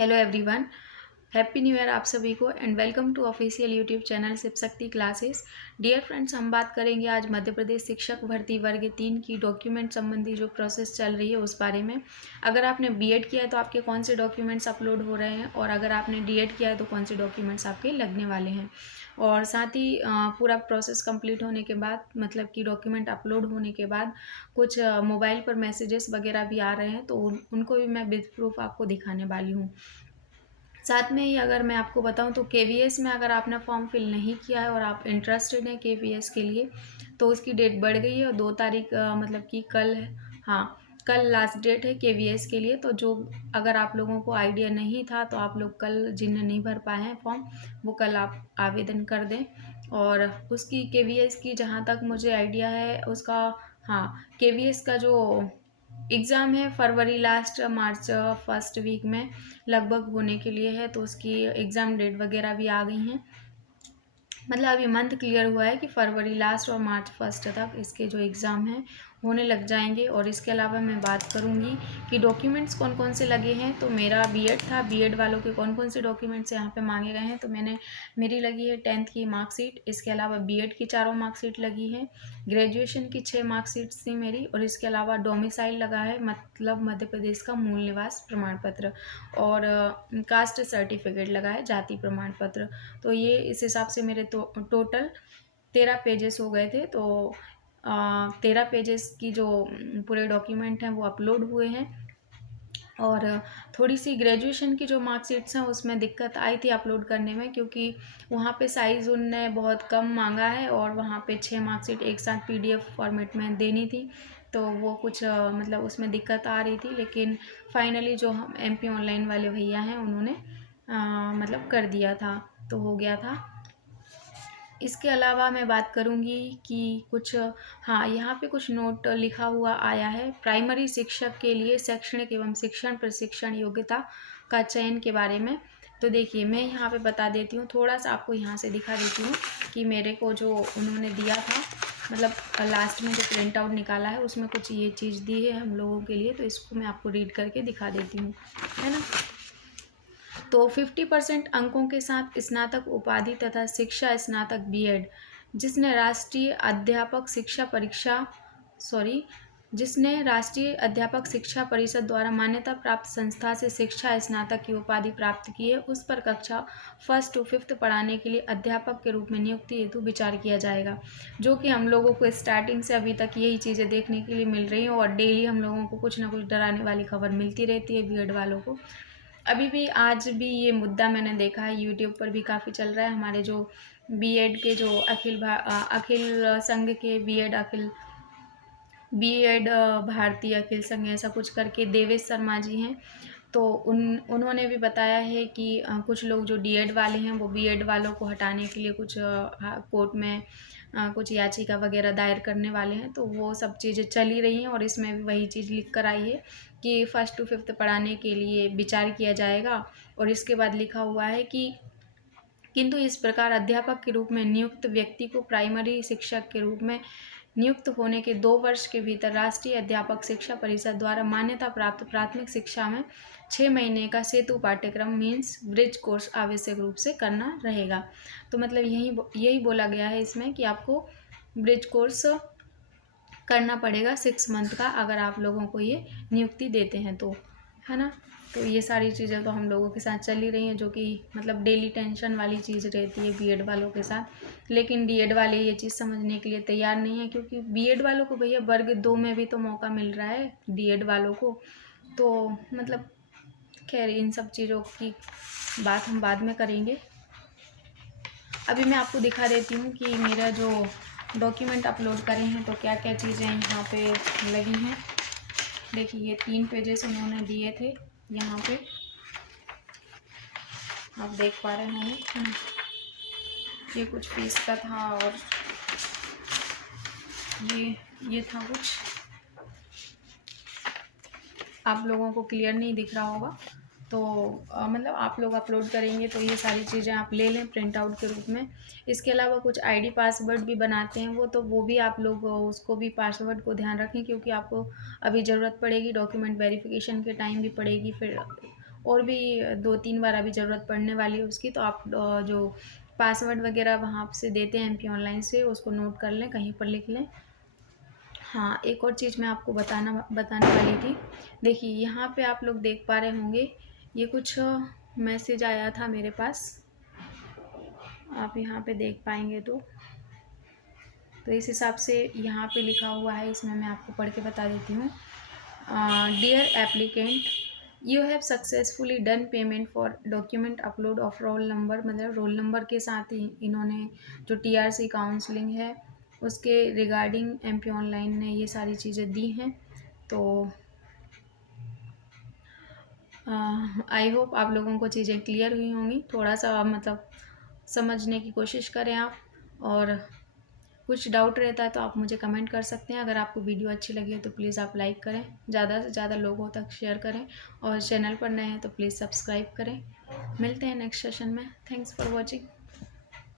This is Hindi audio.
Hello everyone, happy new year आप सभी को and welcome to official YouTube channel Shiv Shakti classes. Dear friends, हम बात करेंगे आज मध्य प्रदेश शिक्षक भर्ती वर्ग 3 की डॉक्यूमेंट संबंधी जो प्रोसेस चल रही है उस बारे में। अगर आपने बीएड किया है तो आपके कौन से डॉक्यूमेंट्स अपलोड हो रहे हैं और अगर आपने डीएड किया है तो कौन से डॉक्यूमेंट्स आपके लगने वाले हैं। और साथ ही पूरा प्रोसेस कंप्लीट होने के बाद मतलब कि डॉक्यूमेंट अपलोड होने के बाद कुछ मोबाइल पर मैसेजेस वगैरह भी आ रहे हैं तो उनको भी मैं विद प्रूफ आपको दिखाने वाली हूँ। साथ में ही अगर मैं आपको बताऊं तो केवीएस में अगर आपने फॉर्म फिल नहीं किया है और आप इंटरेस्टेड हैं केवीएस के लिए तो उसकी डेट बढ़ गई है और 2 तारीख मतलब कि कल है। हाँ, कल लास्ट डेट है केवीएस के लिए। तो जो अगर आप लोगों को आइडिया नहीं था तो आप लोग कल जिन्हें नहीं भर पाए हैं फॉर्म वो कल आप आवेदन कर दें। और उसकी केवीएस की जहाँ तक मुझे आइडिया है उसका, हाँ, केवीएस का जो एग्ज़ाम है फरवरी लास्ट मार्च फर्स्ट वीक में लगभग होने के लिए है। तो उसकी एग्ज़ाम डेट वगैरह भी आ गई हैं। मतलब अभी मंथ क्लियर हुआ है कि फरवरी लास्ट और मार्च फर्स्ट तक इसके जो एग्ज़ाम हैं होने लग जाएंगे। और इसके अलावा मैं बात करूंगी कि डॉक्यूमेंट्स कौन कौन से लगे हैं। तो मेरा बीएड था, बीएड वालों के कौन कौन से डॉक्यूमेंट्स यहाँ पे मांगे गए हैं। तो मेरी लगी है 10th की मार्कशीट, इसके अलावा बीएड की 4 मार्कशीट लगी है, ग्रेजुएशन की 6 मार्कशीट्स थी मेरी, और इसके अलावा डोमिसाइल लगा है मतलब मध्य प्रदेश का मूल निवास प्रमाण पत्र, और कास्ट सर्टिफिकेट लगा है, जाति प्रमाण पत्र। तो ये इस हिसाब से मेरे तो टोटल 13 पेजेस हो गए थे। तो 13 पेजेस की जो पूरे डॉक्यूमेंट हैं वो अपलोड हुए हैं। और थोड़ी सी ग्रेजुएशन की जो मार्कशीट्स हैं उसमें दिक्कत आई थी अपलोड करने में, क्योंकि वहाँ पे साइज़ उनने बहुत कम मांगा है और वहाँ पे 6 मार्कशीट एक साथ पीडीएफ फॉर्मेट में देनी थी। तो वो कुछ मतलब उसमें दिक्कत आ रही थी, लेकिन फाइनली जो हम एमपी ऑनलाइन वाले भैया हैं उन्होंने मतलब कर दिया था, तो हो गया था। इसके अलावा मैं बात करूंगी कि कुछ, हाँ, यहाँ पे कुछ नोट लिखा हुआ आया है प्राइमरी शिक्षक के लिए शैक्षणिक एवं शिक्षण प्रशिक्षण योग्यता का चयन के बारे में। तो देखिए मैं यहाँ पे बता देती हूँ, थोड़ा सा आपको यहाँ से दिखा देती हूँ कि मेरे को जो उन्होंने दिया था, मतलब लास्ट में जो प्रिंट आउट निकाला है उसमें कुछ ये चीज़ दी है हम लोगों के लिए। तो इसको मैं आपको रीड करके दिखा देती हूँ, है ना। तो 50% अंकों के साथ स्नातक उपाधि तथा शिक्षा स्नातक बीएड जिसने राष्ट्रीय अध्यापक शिक्षा परीक्षा जिसने राष्ट्रीय अध्यापक शिक्षा परिषद द्वारा मान्यता प्राप्त संस्था से शिक्षा स्नातक की उपाधि प्राप्त की है, उस पर कक्षा 1st to 5th पढ़ाने के लिए अध्यापक के रूप में नियुक्ति हेतु विचार किया जाएगा। जो कि हम लोगों को स्टार्टिंग से अभी तक यही चीज़ें देखने के लिए मिल रही हैं और डेली हम लोगों को कुछ ना कुछ डराने वाली खबर मिलती रहती है बीएड वालों को। अभी भी आज भी ये मुद्दा मैंने देखा है यूट्यूब पर भी काफ़ी चल रहा है। हमारे जो बीएड के जो अखिल संघ के बीएड भारतीय अखिल संघ ऐसा कुछ करके देवेश शर्मा जी हैं। तो उन्होंने भी बताया है कि कुछ लोग जो डीएड वाले हैं वो बीएड वालों को हटाने के लिए कुछ कोर्ट में कुछ याचिका वगैरह दायर करने वाले हैं। तो वो सब चीज़ें चल ही रही हैं और इसमें भी वही चीज़ लिख कर आई है कि 1st to 5th पढ़ाने के लिए विचार किया जाएगा। और इसके बाद लिखा हुआ है कि किंतु इस प्रकार अध्यापक के रूप में नियुक्त व्यक्ति को प्राइमरी शिक्षक के रूप में नियुक्त होने के 2 वर्ष के भीतर राष्ट्रीय अध्यापक शिक्षा परिषद द्वारा मान्यता प्राप्त प्राथमिक शिक्षा में 6 महीने का सेतु पाठ्यक्रम मीन्स ब्रिज कोर्स आवश्यक रूप से करना रहेगा। तो मतलब यही बोला गया है इसमें कि आपको ब्रिज कोर्स करना पड़ेगा 6 मंथ का, अगर आप लोगों को ये नियुक्ति देते हैं तो, है ना। तो ये सारी चीज़ें तो हम लोगों के साथ चल ही रही हैं, जो कि मतलब डेली टेंशन वाली चीज़ रहती है बीएड वालों के साथ। लेकिन डीएड वाले ये चीज़ समझने के लिए तैयार नहीं है, क्योंकि बीएड वालों को भैया वर्ग 2 में भी तो मौका मिल रहा है डीएड वालों को। तो मतलब खैर इन सब चीज़ों की बात हम बाद में करेंगे। अभी मैं आपको दिखा देती हूँ कि मेरा जो डॉक्यूमेंट अपलोड करे हैं तो क्या क्या चीज़ें यहाँ पे लगी हैं। देखिए ये 3 पेजेस उन्होंने दिए थे यहाँ पे, आप देख पा रहे होंगे। ये कुछ फीस का था और ये था कुछ, आप लोगों को क्लियर नहीं दिख रहा होगा। तो मतलब आप लोग अपलोड करेंगे तो ये सारी चीज़ें आप ले लें प्रिंट आउट के रूप में। इसके अलावा कुछ आईडी पासवर्ड भी बनाते हैं तो वो भी आप लोग उसको भी पासवर्ड को ध्यान रखें, क्योंकि आपको अभी ज़रूरत पड़ेगी, डॉक्यूमेंट वेरिफिकेशन के टाइम भी पड़ेगी फिर। और भी 2-3 बार अभी ज़रूरत पड़ने वाली है उसकी। तो आप जो पासवर्ड वगैरह वहाँ से देते हैं MP ऑनलाइन से, उसको नोट कर लें, कहीं पर लिख लें। हाँ, एक और चीज़ मैं आपको बताने वाली थी। देखिए यहाँ पे आप लोग देख पा रहे होंगे, ये कुछ मैसेज आया था मेरे पास, आप यहाँ पे देख पाएंगे तो इस हिसाब से यहाँ पे लिखा हुआ है, इसमें मैं आपको पढ़ के बता देती हूँ। Dear applicant, you have successfully done payment for document upload of roll number, मतलब रोल नंबर के साथ ही इन्होंने जो TRC काउंसलिंग है उसके रिगार्डिंग MP ऑनलाइन ने ये सारी चीज़ें दी हैं। तो आई होप आप लोगों को चीज़ें क्लियर हुई होंगी। थोड़ा सा मतलब समझने की कोशिश करें आप, और कुछ डाउट रहता है तो आप मुझे कमेंट कर सकते हैं। अगर आपको वीडियो अच्छी लगी है तो प्लीज़ आप लाइक करें, ज़्यादा से ज़्यादा लोगों तक शेयर करें, और चैनल पर नए हैं तो प्लीज़ सब्सक्राइब करें। मिलते हैं नेक्स्ट सेशन में। Thanks for watching.